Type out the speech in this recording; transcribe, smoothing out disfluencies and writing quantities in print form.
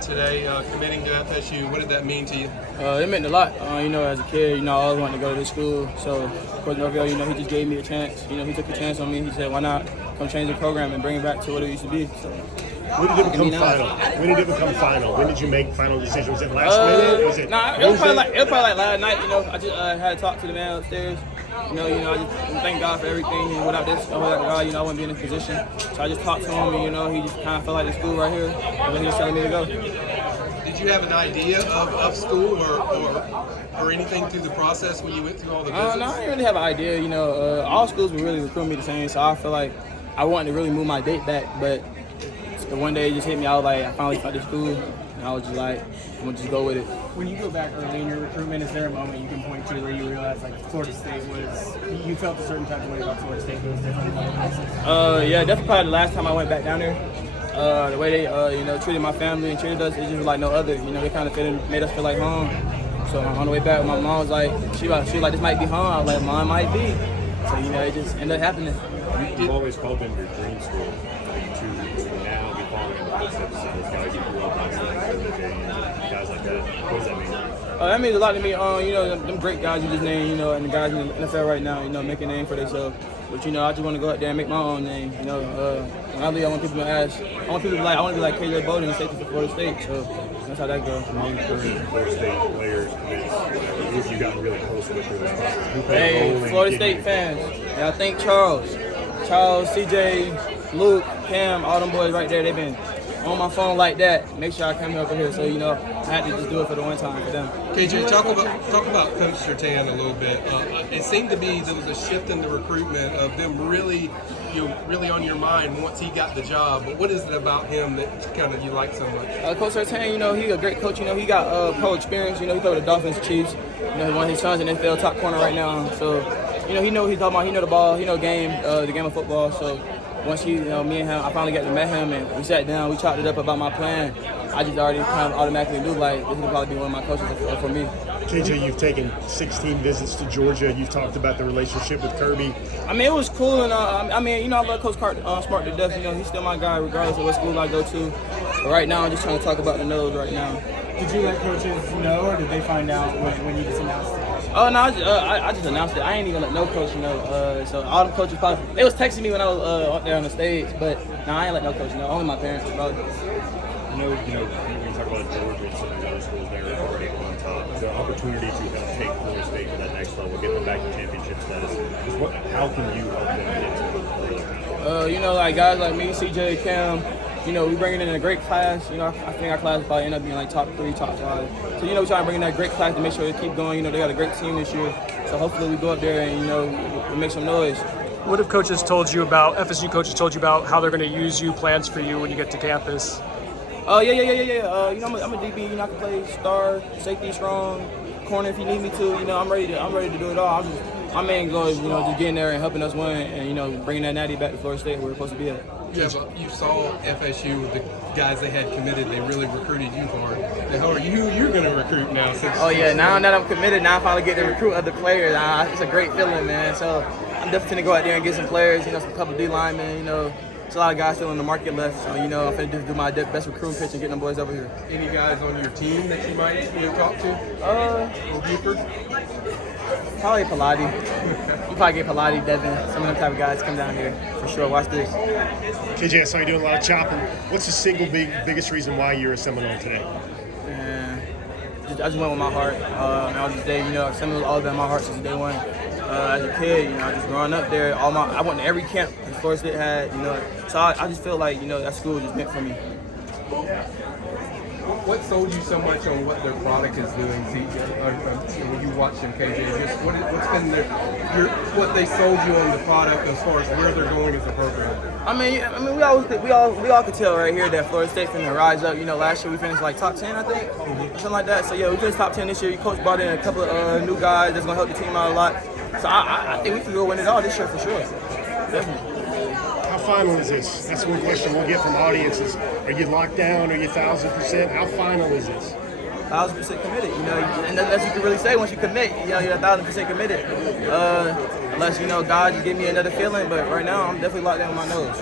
announcement today, committing to FSU. What did that mean to you? It meant a lot. As a kid, I always wanted to go to this school. So, Coach Norvell, he just gave me a chance. He took a chance on me. He said, why not come change the program and bring it back to what it used to be. So, when did it become final? When did it become final? When did you make final decision? Was it last minute? Was it? It was probably like last night. I just had to talk to the man upstairs. I just thank God for everything. And without God, I wouldn't be in this position. So I just talked to him, and he just kind of felt like the school right here, and he was telling me to go. Did you have an idea of school or anything through the process when you went through all the visits? No, I didn't really have an idea. All schools were really recruiting me the same, so I feel like I wanted to really move my date back, but one day it just hit me. I was like, I finally found this school, and I was just like, I'm gonna just go with it. When you go back early in your recruitment, is there a moment you can point to where you realize like Florida State you felt a certain type of way about Florida State that was different than other places? Yeah, definitely probably the last time I went back down there. The way they treated my family and treated us, it just was like no other. They kind of made us feel like home. So on the way back, my mom was like, she was like, this might be home. I was like, Mom, might be. So it just ended up happening. You've always called them your dream school. To now be following in the footsteps of those guys you grew up on, like guys like that. What does that mean? That means a lot to me. Them great guys you just named, and the guys in the NFL right now, making a name for themselves. But I just want to go out there and make my own name. When I leave, I want people to ask. I want people to I want to be like KJ Bolden and safety for Florida State. So that's how that goes. Among current Florida State players, who have you gotten really close with through this process? Hey, Florida State fans. Yeah, I think Charles, CJ, Luke, Cam, all them boys right there. They've been on my phone like that. Make sure I come over here. So I had to just do it for the one time for them. KJ, talk about Coach Surtain a little bit. It seemed to be there was a shift in the recruitment of them really on your mind once he got the job. But what is it about him that kind of you like so much? Coach Surtain, he's a great coach. He got pro experience. He played with the Dolphins, Chiefs. One of his sons in the NFL top corner right now. So he know what he's talking about. He know the ball. He know the game of football. So once me and him, I finally got to meet him, and we sat down. We chopped it up about my plan. I just already kind of automatically knew like this would probably be one of my coaches for me. KJ, you've taken 16 visits to Georgia. You've talked about the relationship with Kirby. It was cool, and I love Coach Smart to death. He's still my guy regardless of what school I go to. But right now, I'm just trying to talk about the Noles right now. Did you let coaches know, or did they find out when you just announced it? Oh no, I just announced it. I ain't even let no coach know. So all the coaches they was texting me when I was up there on the stage, but no, I ain't let no coach know. Only my parents probably. I know, we can talk about Georgia and some of the other schools there are already on top. The opportunity to help take Florida State to that next level, get them back to championship status. How can you help them get to the like guys like me, CJ, Cam. We bringing in a great class. I think our class probably end up being like top 3, top 5. So, we try to bring in that great class to make sure they keep going. They got a great team this year. So hopefully we go up there and, we make some noise. What have FSU coaches told you about how they're going to use you, plans for you when you get to campus? Yeah. I'm a DB. I can play star, safety, strong, corner if you need me to. I'm ready to do it all. My main goal is, just getting there and helping us win and, bringing that natty back to Florida State where we're supposed to be at. Yeah, but you saw FSU with the guys they had committed. They really recruited you hard. How are you're going to recruit now? Now that I'm committed, now I finally get to recruit other players. It's a great feeling, man. So I'm definitely going to go out there and get some players, some couple D linemen, There's a lot of guys still in the market left, so I'm going to just do my best recruiting pitch and get them boys over here. Any guys on your team that you might talk to? Or Buford? Probably Pilates. You probably get Pilates, Devin, some of them type of guys come down here for sure. Watch this. KJ, I saw you doing a lot of chopping. What's the single biggest reason why you're a Seminole today? I just went with my heart. I was just there, Seminoles all been in my heart since day one. As a kid, just growing up there, I went to every camp Florida State had, So I just feel like, that school was just meant for me. What sold you so much on what their product is doing, CJ? When you watch them, KJ, just what's been what they sold you on the product as far as where they're going as a program? We all could tell right here that Florida State finna rise up. Last year we finished like top 10, I think, or something like that. So yeah, we finished top 10 this year. Coach brought in a couple of new guys that's gonna help the team out a lot. So I think we can go win it all this year for sure. Definitely. How final is this? That's one question we'll get from audiences. Are you locked down? Are you 1,000%? How final is this? 1,000% committed, and that's what you can really say once you commit. You're 1,000% committed. Unless God just give me another feeling, but right now I'm definitely locked down with my nose.